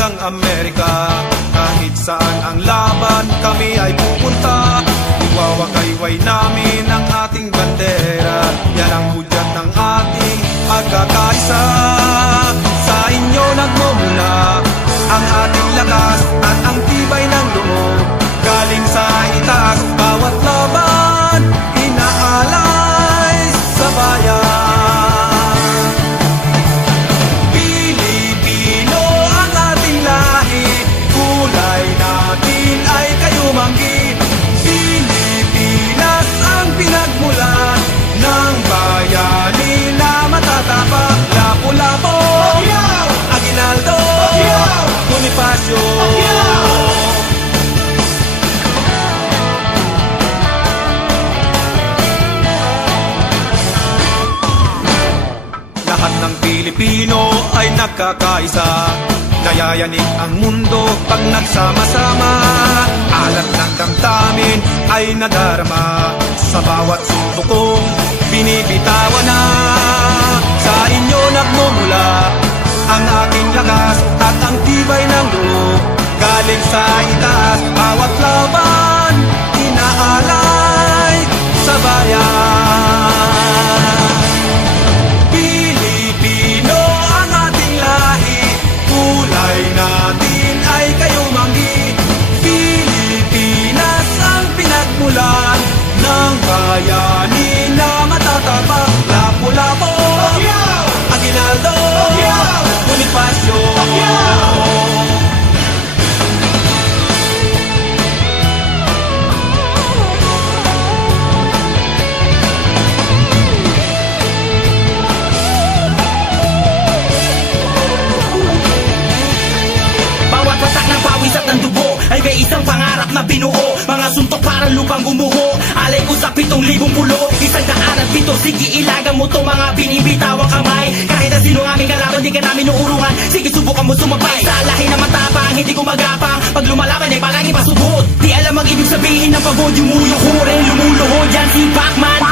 hanggang Amerika. Kahit saan ang laban, kami ay pupunta. Iwawakayway namin ang ating bandera. Yan ang hudyat ng ating pagkakaisa. Sa inyo nagmumula ang ating lakas at ang tibay ng loob. Galing sa itaas, bawat laban inaalay sa bayan. Pilipino ang ating lahi, kulay natin ay kayumanggi. Pilipinas ang pinagmulan ng bayani na matatapak. Lapu-Lapu, Aguinaldo, Bonifacio. Lahat ng Pilipino ay nagkakaisa. Nayayanig ang mundo pag nagsama-sama. Alat ng damdamin ay nadarama. Sa bawat sundukong binibitawan na. Sa inyo nagmumula ang aking lakas at ang tibay ng loob. Galing sa itaas, bawat laban inaalay sa bayan. Pilipino ang ating lahi, kulay natin ay kayumanggi. Pilipinas ang pinagmulan ng bayani na matatapak. Lapu-Lapu, Aguinaldo, Bonifacio. Bawat wasak ng pawis at ng dugo ay may isang pangarap na binuo. Mga suntok parang lupang gumuho. Alay ko sa 7,000 pulo, 107. Sige ilagan mo to mga binibitawang kamay. Kahit na sino aming kalaban, di ka namin uurungan. Sige subukan mo sumabay sa lahi na matapang, hindi ko magapang. Pag lumalaban ay palagi pasubot. Di alam ang ibig sabihin ng pagod, yumuyuko rin lumuluhod. Yan si Pacman.